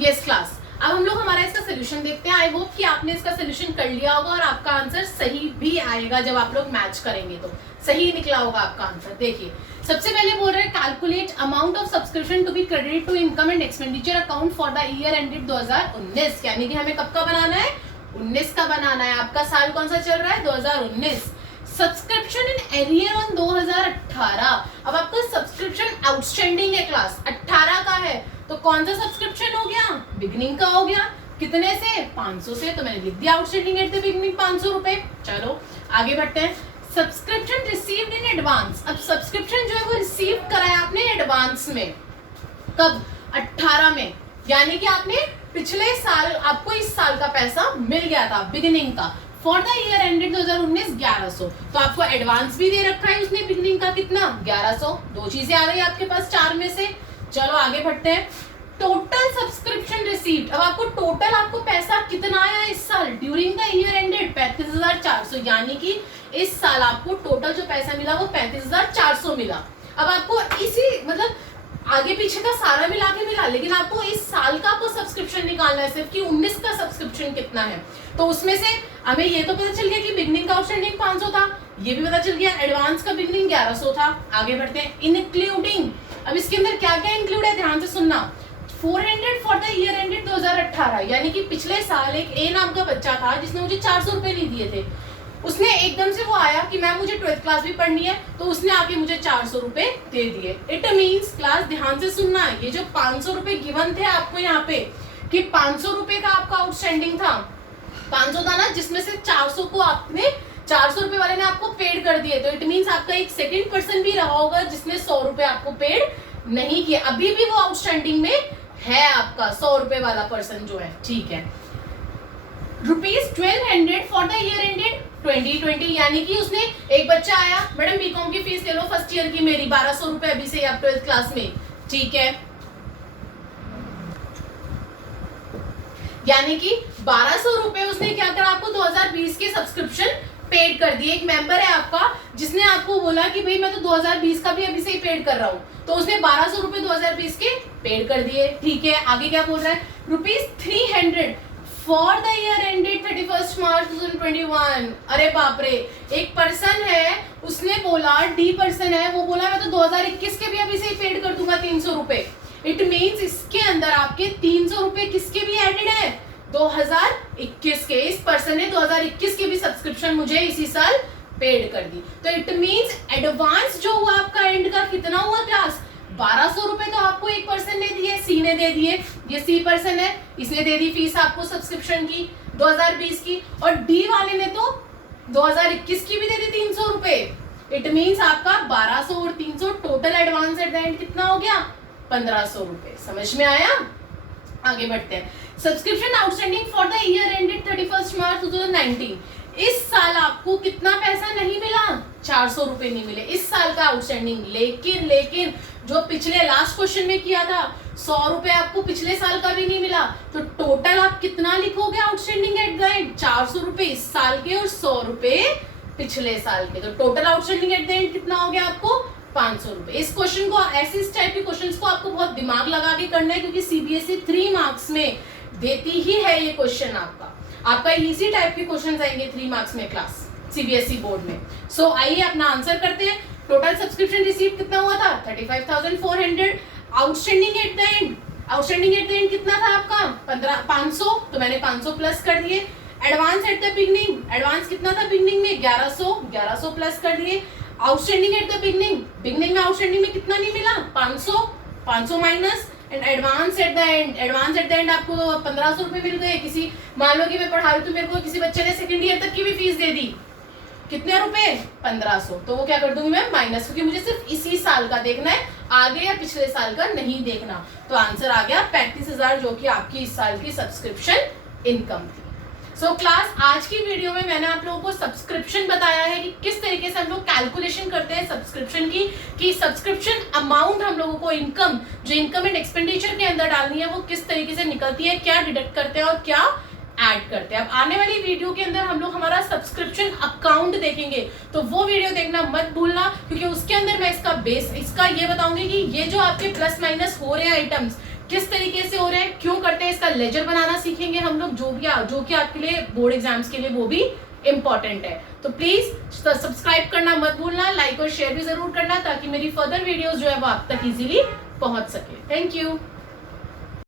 यस क्लास, अब हम लोग हमारा इसका सोल्यूशन देखते हैं। आई होप कि आपने इसका सोल्यूशन कर लिया होगा और आपका आंसर सही भी आएगा। जब आप लोग मैच करेंगे तो सही निकला होगा आपका आंसर। देखिए सबसे पहले बोल रहे हैं calculate amount of subscription to be credited to income and expenditure account for the year ended 2019, यानी कि हमें कब का बनाना है 19 का बनाना है। आपका साल कौन सा चल रहा है 2019। Subscription in arrear on 2018। अब आपका सब्सक्रिप्शन आउटस्टैंडिंग है क्लास 18 का है, तो कौन सा सब्सक्रिप्शन हो गया बिगनिंग का हो गया। कितने से 500 से, तो मैंने लिख दिया आउटस्टैंडिंग एट द बिगनिंग 500 रुपए। चलो आगे बढ़ते हैं। Subscription received in advance. अब सब्सक्रिप्शन जो है वो रिसीव कराया आपने एडवांस में, कब 18 में, यानी कि आपने पिछले साल आपको इस साल का पैसा मिल गया था बिगिनिंग का फॉर द ईयर एंडेड 2019 1100, तो आपको एडवांस भी दे रखा है उसने बिगिनिंग का कितना 1100। दो चीजें आ गई आपके पास 4 में से। चलो आगे बढ़ते हैं। Total subscription received. अब आपको टोटल आपको पैसा कितना आया इस साल ड्यूरिंग द ईयर एंडेड 35,400, यानी कि इस साल आपको टोटल जो पैसा मिला वो 35,400 मिला। अब आपको इसी मतलब आगे पीछे का सारा मिला के मिला, लेकिन आपको इस साल का आपको सब्सक्रिप्शन निकालना है सिर्फ कि 19 का सब्सक्रिप्शन कितना है। तो उसमें से हमें ये तो पता चल गया कि बिगनिंग का आउटस्टैंडिंग 500 था, ये भी पता चल गया एडवांस का बिगनिंग 1100 था। आगे बढ़ते हैं। इंक्लूडिंग, अब इसके अंदर क्या क्या इंक्लूड है ध्यान से सुनना। 400 फॉर द ईयर एंडेड 2018, यानी कि पिछले साल एक ए नाम का बच्चा था जिसने मुझे 400 रुपए नहीं दिए थे। उसने एकदम से वो आया कि मैम मुझे 12th क्लास भी पढ़नी है, तो उसने आके मुझे 400 रुपए दे दिए। इट मीन्स क्लास ध्यान से सुनना, ये जो 500 रुपए गिवन थे आपको यहाँ पे कि 500 रुपए का आपका आउटस्टैंडिंग था, 500 था ना, जिसमें से 400 को आपने 400 रुपए वाले ने आपको पेड कर दिए, तो इट मीन्स आपका एक सेकंड पर्सन भी रहा होगा जिसने 100 रुपए आपको पेड नहीं किया। अभी भी वो आउटस्टैंडिंग में है आपका 100 रुपए वाला पर्सन जो है, ठीक है। ₹1200 फॉर द ईयर एंडेड 2020, यानी कि उसने एक बच्चा आया, मैडम बीकॉम की फीस ले लो फर्स्ट ईयर की मेरी 1200 रुपए अभी से आप 12th क्लास में, ठीक है। यानी कि 1200 रुपए उसने क्या करा आपको 2020 के सब्सक्रिप्शन पेड कर दिए। एक मेंबर है आपका जिसने आपको बोला कि भाई मैं तो 2020 का भी अभी से ही पेड कर रहा हूँ, तो उसने 1200 रुपए 2020 के पेड कर दिए, ठीक है। आगे क्या बोल रहा है ₹300 फॉर द ईयर एंडेड 31 मार्च 2021। अरे बाप रे, एक पर्सन है उसने बोला, डी पर्सन है, वो बोला मैं तो 2021 के भी अभी से ही पेड कर दूंगा 300 रुपए। इट मीन्स इसके अंदर आपके 300 रुपए किसके भी एडेड है 2021 के। इस पर्सन ने 2021 के भी सब्सक्रिप्शन मुझे इसी साल पेड कर दी, तो इट मीन्स एडवांस जो हुआ आपका एंड का कितना हुआ क्लास 1200 रुपए तो आपको एक पर्सन ने दिए, सी ने दे दिए, ये सी पर्सन है, इसने दे दी फीस आपको सब्सक्रिप्शन की 2020 की, और डी वाले ने तो 2021 की भी दे दी 300 रुपए। इट मीन्स आपका 1200 और 300 total advance at the end कितना हो गया 1500 रुपए। समझ में आया। आगे बढ़ते हैं। Subscription outstanding for the year ended 31 मार्च 2019। इस साल आपको कितना पैसा नहीं मिला 400 रुपए नहीं मिले इस साल का आउटस्टैंडिंग, लेकिन जो पिछले लास्ट क्वेश्चन में किया था 100 रुपए आपको पिछले साल का भी नहीं मिला, तो टोटल आप कितना लिखोगे आउटस्टैंडिंग एट द एंड? 400 रुपए इस साल के और 100 रुपए पिछले साल के, तो total outstanding at the end कितना हो गया आपको? 500 रुपए। इस क्वेश्चन को, ऐसे इस टाइप के क्वेश्चंस को आपको बहुत दिमाग लगा के करना है, क्योंकि सीबीएसई 3 मार्क्स में देती ही है ये क्वेश्चन। आपका इजी टाइप के क्वेश्चन आएंगे 3 मार्क्स में क्लास सीबीएसई बोर्ड में। सो आइए अपना आंसर करते हैं। टोटल सब्सक्रिप्शन रिसीव कितना हुआ था? 35,400। Outstanding at the end, outstanding at the end कितना था आपका? 500, तो मैंने 500 प्लस कर दिए। Advance at the beginning, advance कितना था बिगनिंग में? 1100 प्लस कर दिए। आउटस्टैंडिंग एट द बिगनिंग में आउटस्टैंडिंग में कितना नहीं मिला? 500 minus and advance at the end, advance at the end आपको 1500 रुपए मिल गए। किसी, मान लो कि मैं पढ़ा रही हूँ, मेरे को किसी बच्चे ने सेकंड ईयर तक की भी फीस दे दी, कितने रुपए? 1500, तो वो क्या कर दूंगी मैं? माइनस, क्योंकि मुझे सिर्फ इसी साल का देखना है, आगे या पिछले साल का नहीं देखना। तो आंसर आ गया 35,000, जो कि आपकी इस साल की सब्सक्रिप्शन इनकम थी। सो क्लास, आज की वीडियो में मैंने आप लोगों को सब्सक्रिप्शन बताया है कि किस तरीके से हम लोग कैलकुलेशन करते हैं सब्सक्रिप्शन की, कि सब्सक्रिप्शन अमाउंट हम लोगों को इनकम, जो इनकम एंड एक्सपेंडिचर के अंदर डालनी है, वो किस तरीके से निकलती है, क्या डिडक्ट करते हैं और क्या ऐड करते हैं। अब आने वाली वीडियो के अंदर हम लोग हमारा सब्सक्रिप्शन अकाउंट देखेंगे, तो वो वीडियो देखना मत भूलना, क्योंकि उसके अंदर मैं इसका ये बताऊंगी कि ये जो आपके प्लस माइनस हो रहे हैं आइटम्स, किस तरीके से हो रहे हैं, क्यों करते हैं, इसका लेजर बनाना सीखेंगे हम लोग, जो कि आपके लिए बोर्ड एग्जाम्स के लिए वो भी इंपॉर्टेंट है। तो प्लीज सब्सक्राइब करना मत भूलना, लाइक और शेयर भी जरूर करना, ताकि मेरी फर्दर वीडियोस जो है वो आप तक इजीली पहुंच सके। Thank you.